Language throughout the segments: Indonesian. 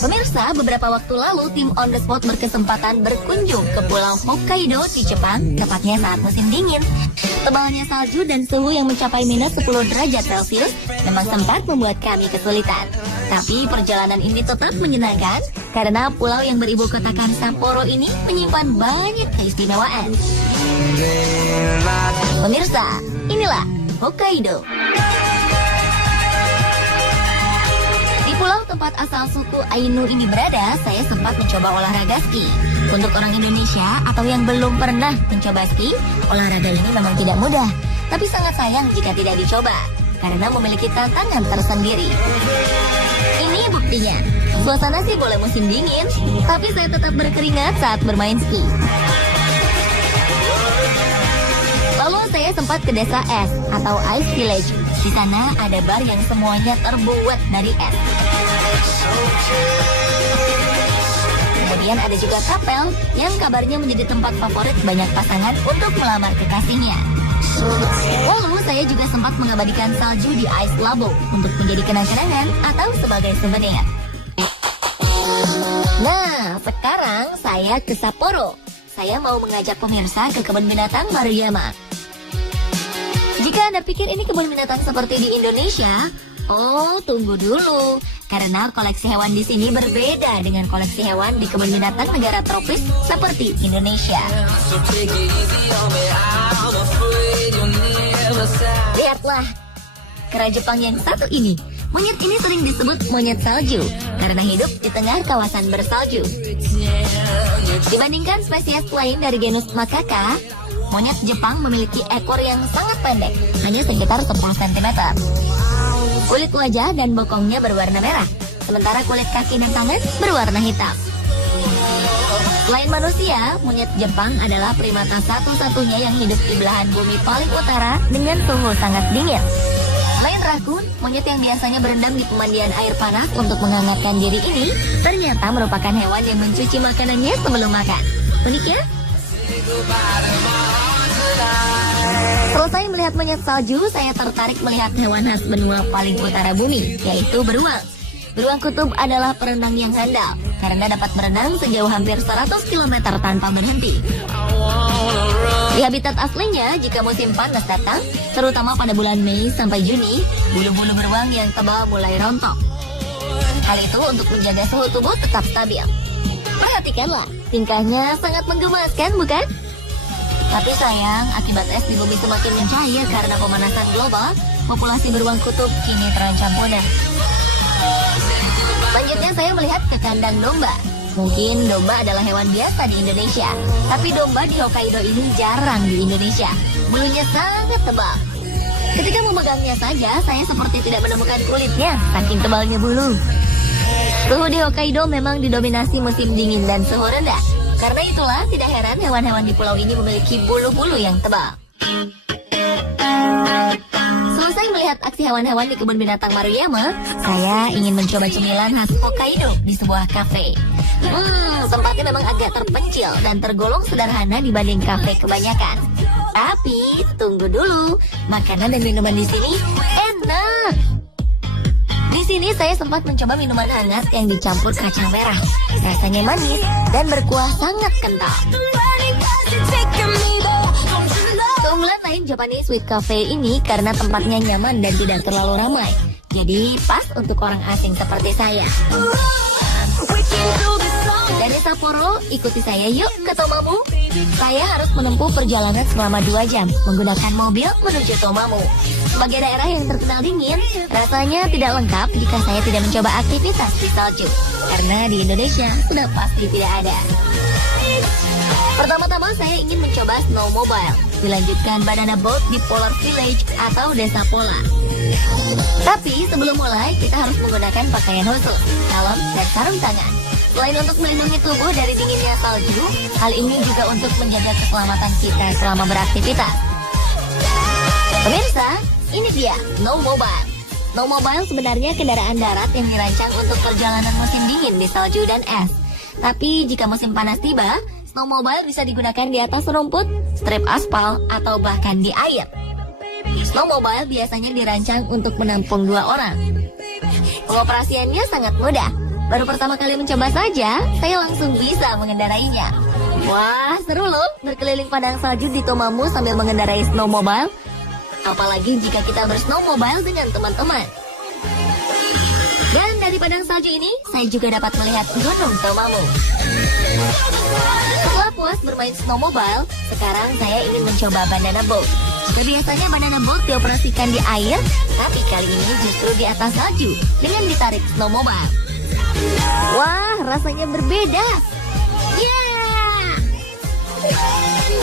Pemirsa, beberapa waktu lalu tim On The Spot berkesempatan berkunjung ke Pulau Hokkaido di Jepang, tepatnya saat musim dingin. Tebalnya salju dan suhu yang mencapai minus 10 derajat Celcius memang sempat membuat kami kesulitan. Tapi perjalanan ini tetap menyenangkan karena pulau yang beribu kotakan Sapporo ini menyimpan banyak keistimewaan. Pemirsa, inilah Hokkaido. Di pulau tempat asal suku Ainu ini berada, saya sempat mencoba olahraga ski. Untuk orang Indonesia atau yang belum pernah mencoba ski, olahraga ini memang tidak mudah. Tapi sangat sayang jika tidak dicoba, karena memiliki tantangan tersendiri. Ini buktinya. Suasana sih boleh musim dingin, tapi saya tetap berkeringat saat bermain ski. Lalu saya sempat ke desa es atau Ice Village. Di sana ada bar yang semuanya terbuat dari es. Kemudian ada juga kapel yang kabarnya menjadi tempat favorit banyak pasangan untuk melamar kekasihnya. Lalu saya juga sempat mengabadikan salju di Ice Labo untuk menjadi kenang-kenangan atau sebagai souvenir. Nah, sekarang saya ke Sapporo. Saya mau mengajak pemirsa ke kebun binatang Maruyama. Jika Anda pikir ini kebun binatang seperti di Indonesia, oh tunggu dulu. Karena koleksi hewan di sini berbeda dengan koleksi hewan di kebun binatang negara tropis seperti Indonesia. Lihatlah, kera Jepang yang satu ini. Monyet ini sering disebut monyet salju karena hidup di tengah kawasan bersalju. Dibandingkan spesies lain dari genus Macaca, monyet Jepang memiliki ekor yang sangat pendek, hanya sekitar 10 cm. Kulit wajah dan bokongnya berwarna merah, sementara kulit kaki dan tangan berwarna hitam. Selain manusia, monyet Jepang adalah primata satu-satunya yang hidup di belahan bumi paling utara dengan suhu sangat dingin. Selain rakun, monyet yang biasanya berendam di pemandian air panas untuk menghangatkan diri ini ternyata merupakan hewan yang mencuci makanannya sebelum makan. Unik ya? Selesai melihat monyet salju, saya tertarik melihat hewan khas benua paling utara bumi, yaitu beruang. Beruang kutub adalah perenang yang handal karena dapat berenang sejauh hampir 100 km tanpa berhenti. Di habitat aslinya, jika musim panas datang, terutama pada bulan Mei sampai Juni, bulu-bulu beruang yang tebal mulai rontok. Hal itu untuk menjaga suhu tubuh tetap stabil. Perhatikanlah, tingkahnya sangat menggemaskan, bukan? Tapi sayang, akibat es di bumi semakin mencair karena pemanasan global, populasi beruang kutub kini terancam punah. Selanjutnya saya melihat ke kandang domba. Mungkin domba adalah hewan biasa di Indonesia, tapi domba di Hokkaido ini jarang di Indonesia. Bulunya sangat tebal. Ketika memegangnya saja, saya seperti tidak menemukan kulitnya, saking tebalnya bulu. Suhu di Hokkaido memang didominasi musim dingin dan suhu rendah. Karena itulah tidak heran hewan-hewan di pulau ini memiliki bulu-bulu yang tebal. Selesai melihat aksi hewan-hewan di kebun binatang Maruyama, saya ingin mencoba cemilan khas Hokkaido di sebuah kafe. Tempatnya memang agak terpencil dan tergolong sederhana dibanding kafe kebanyakan. Tapi tunggu dulu, makanan dan minuman di sini enak. Di sini saya sempat mencoba minuman hangat yang dicampur kacang merah. Rasanya manis dan berkuah sangat kental. Keunggulan lain Japanese Sweet Cafe ini karena tempatnya nyaman dan tidak terlalu ramai. Jadi pas untuk orang asing seperti saya. Dari Sapporo, ikuti saya yuk ke Tomamu. Saya harus menempuh perjalanan selama 2 jam menggunakan mobil menuju Tomamu. Sebagai daerah yang terkenal dingin, rasanya tidak lengkap jika saya tidak mencoba aktivitas di salju. Karena di Indonesia sudah pasti tidak ada. Pertama-tama saya ingin mencoba snowmobile, dilanjutkan banana boat di Polar Village atau Desa Pola. Tapi sebelum mulai, kita harus menggunakan pakaian khusus, helm, dan sarung tangan. Selain untuk melindungi tubuh dari dinginnya salju, hal ini juga untuk menjaga keselamatan kita selama beraktivitas. Pemirsa, ini dia snowmobile. Snowmobile sebenarnya kendaraan darat yang dirancang untuk perjalanan musim dingin di salju dan es. Tapi jika musim panas tiba, snowmobile bisa digunakan di atas rumput, strip aspal, atau bahkan di air. Snowmobile biasanya dirancang untuk menampung 2 orang. Pengoperasiannya sangat mudah. Baru pertama kali mencoba saja, saya langsung bisa mengendarainya. Wah, seru loh berkeliling padang salju di Tomamu sambil mengendarai snowmobile. Apalagi jika kita bersnowmobile dengan teman-teman. Dan dari padang salju ini, saya juga dapat melihat Gunung Tomamu. Setelah puas bermain snowmobile, sekarang saya ingin mencoba banana boat. Biasanya banana boat dioperasikan di air, tapi kali ini justru di atas salju dengan ditarik snowmobile. Wah, rasanya berbeda. Yeah!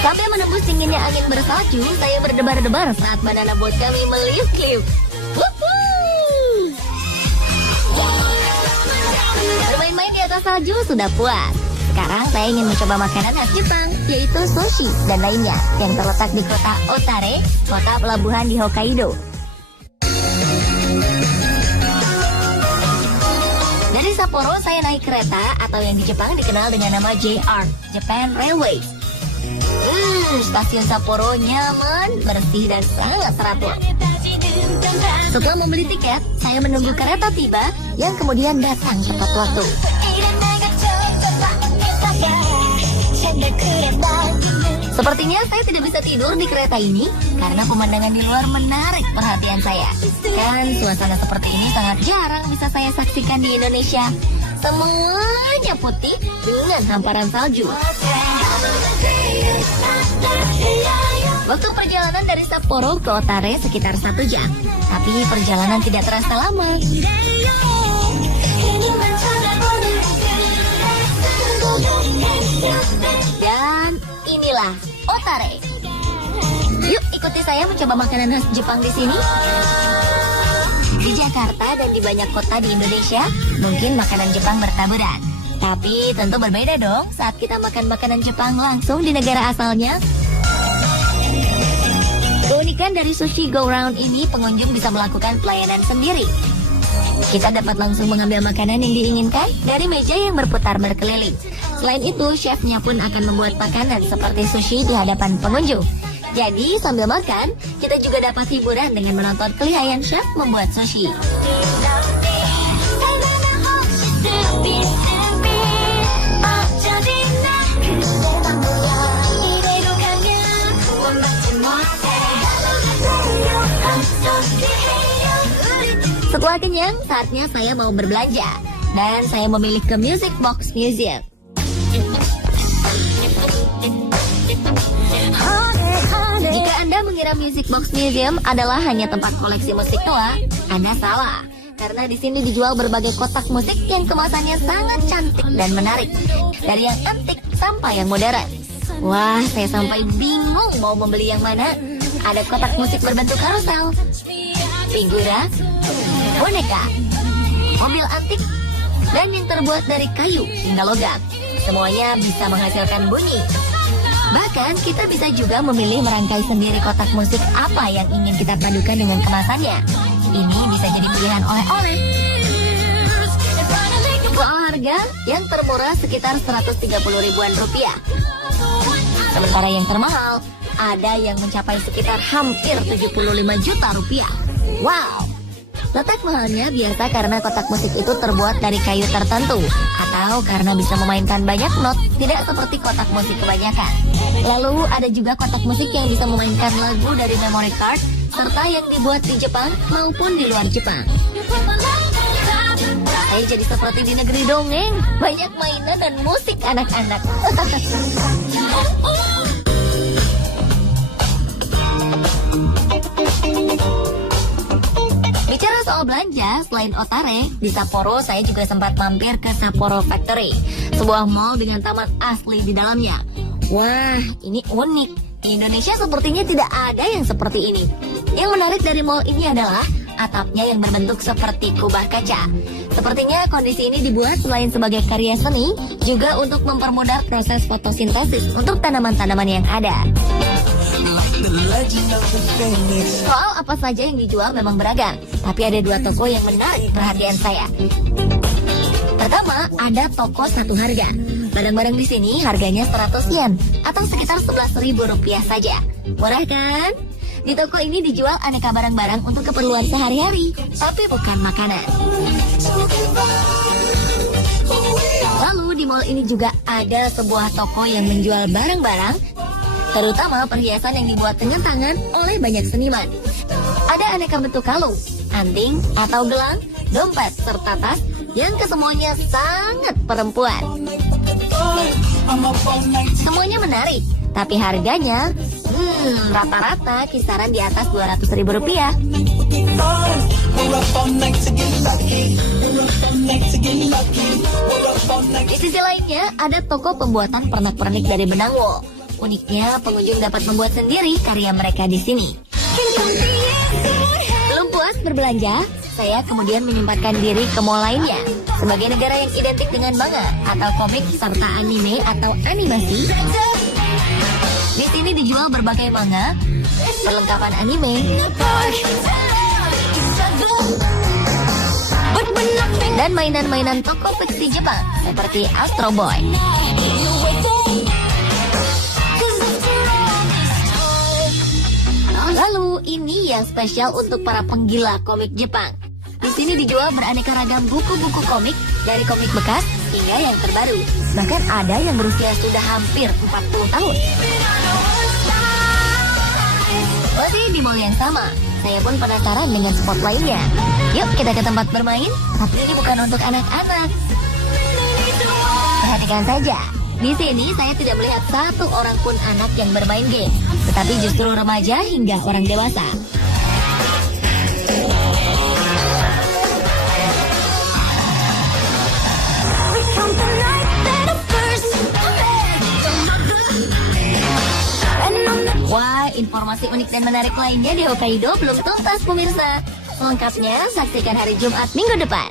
Sampai menembus dinginnya angin bersalju, saya berdebar-debar saat banana boat kami meliuk-liuk. Bermain-main di atas salju sudah puas. Sekarang saya ingin mencoba makanan khas Jepang, yaitu sushi dan lainnya yang terletak di kota Otare, kota pelabuhan di Hokkaido. Dari Sapporo saya naik kereta atau yang di Jepang dikenal dengan nama JR, Japan Railways. Stasiun Sapporo nyaman, bersih dan sangat teratur. Setelah membeli tiket, saya menunggu kereta tiba yang kemudian datang tepat waktu. Sepertinya saya tidak bisa tidur di kereta ini karena pemandangan di luar menarik perhatian saya. Kan suasana seperti ini sangat jarang bisa saya saksikan di Indonesia. Semuanya putih dengan hamparan salju. Waktu perjalanan dari Sapporo ke Otare sekitar 1 jam. Tapi perjalanan tidak terasa lama. Dan inilah Otare. Yuk ikuti saya mencoba makanan khas Jepang di sini. Di Jakarta dan di banyak kota di Indonesia, mungkin makanan Jepang bertaburan. Tapi tentu berbeda dong saat kita makan makanan Jepang langsung di negara asalnya. Keunikan dari Sushi Go Round ini, pengunjung bisa melakukan pelayanan sendiri. Kita dapat langsung mengambil makanan yang diinginkan dari meja yang berputar berkeliling. Selain itu, chefnya pun akan membuat makanan seperti sushi di hadapan pengunjung. Jadi, sambil makan, kita juga dapat hiburan dengan menonton kelihayan chef membuat sushi. Setelah kenyang, saatnya saya mau berbelanja. Dan saya memilih ke Music Box Museum. Jika Anda mengira Music Box Museum adalah hanya tempat koleksi musik tua, Anda salah. Karena di sini dijual berbagai kotak musik yang kemasannya sangat cantik dan menarik. Dari yang antik sampai yang modern. Wah, saya sampai bingung mau membeli yang mana. Ada kotak musik berbentuk karusel, figura, boneka, mobil antik, dan yang terbuat dari kayu hingga logam. Semuanya bisa menghasilkan bunyi. Bahkan kita bisa juga memilih merangkai sendiri kotak musik apa yang ingin kita padukan dengan kemasannya. Ini bisa jadi pilihan oleh-oleh. Soal harga, yang termurah sekitar 130 ribuan rupiah. Sementara yang termahal, ada yang mencapai sekitar hampir 75 juta rupiah. Wow! Letak mahalnya biasa karena kotak musik itu terbuat dari kayu tertentu atau karena bisa memainkan banyak not, tidak seperti kotak musik kebanyakan. Lalu ada juga kotak musik yang bisa memainkan lagu dari memory card serta yang dibuat di Jepang maupun di luar Jepang. Saya jadi seperti di negeri dongeng, banyak mainan dan musik anak-anak. Bicara soal belanja, selain Otare, di Sapporo saya juga sempat mampir ke Sapporo Factory, sebuah mall dengan taman asli di dalamnya. Wah, ini unik. Di Indonesia sepertinya tidak ada yang seperti ini. Yang menarik dari mall ini adalah atapnya yang berbentuk seperti kubah kaca. Sepertinya kondisi ini dibuat selain sebagai karya seni, juga untuk mempermudah proses fotosintesis untuk tanaman-tanaman yang ada. Soal apa saja yang dijual memang beragam, tapi ada 2 toko yang menarik perhatian saya. Pertama, ada toko satu harga. Barang-barang di sini harganya 100 yen atau sekitar 11.000 rupiah saja. Murah kan? Di toko ini dijual aneka barang-barang untuk keperluan sehari-hari, tapi bukan makanan. Lalu di mall ini juga ada sebuah toko yang menjual barang-barang, terutama perhiasan yang dibuat dengan tangan oleh banyak seniman. Ada aneka bentuk kalung, anting atau gelang, dompet, serta tas yang kesemuanya sangat perempuan. Semuanya menarik, tapi harganya rata-rata kisaran di atas Rp200.000. Di sisi lainnya, ada toko pembuatan pernak-pernik dari benang wol. Uniknya, pengunjung dapat membuat sendiri karya mereka di sini. Belum puas berbelanja, saya kemudian menyempatkan diri ke mall lainnya. Sebagai negara yang identik dengan manga atau komik serta anime atau animasi, di sini dijual berbagai manga, perlengkapan anime, dan mainan-mainan toko fiksi Jepang seperti Astro Boy. Lalu ini yang spesial untuk para penggila komik Jepang. Di sini dijual beraneka ragam buku-buku komik dari komik bekas hingga yang terbaru. Bahkan ada yang berusia sudah hampir 40 tahun. Masih di mall yang sama, saya pun penasaran dengan spot lainnya. Yuk kita ke tempat bermain, tapi ini bukan untuk anak-anak. Perhatikan saja, di sini saya tidak melihat satu orang pun anak yang bermain game, tetapi justru remaja hingga orang dewasa. Wah, informasi unik dan menarik lainnya di Hokkaido belum tuntas pemirsa. Selengkapnya saksikan hari Jumat minggu depan.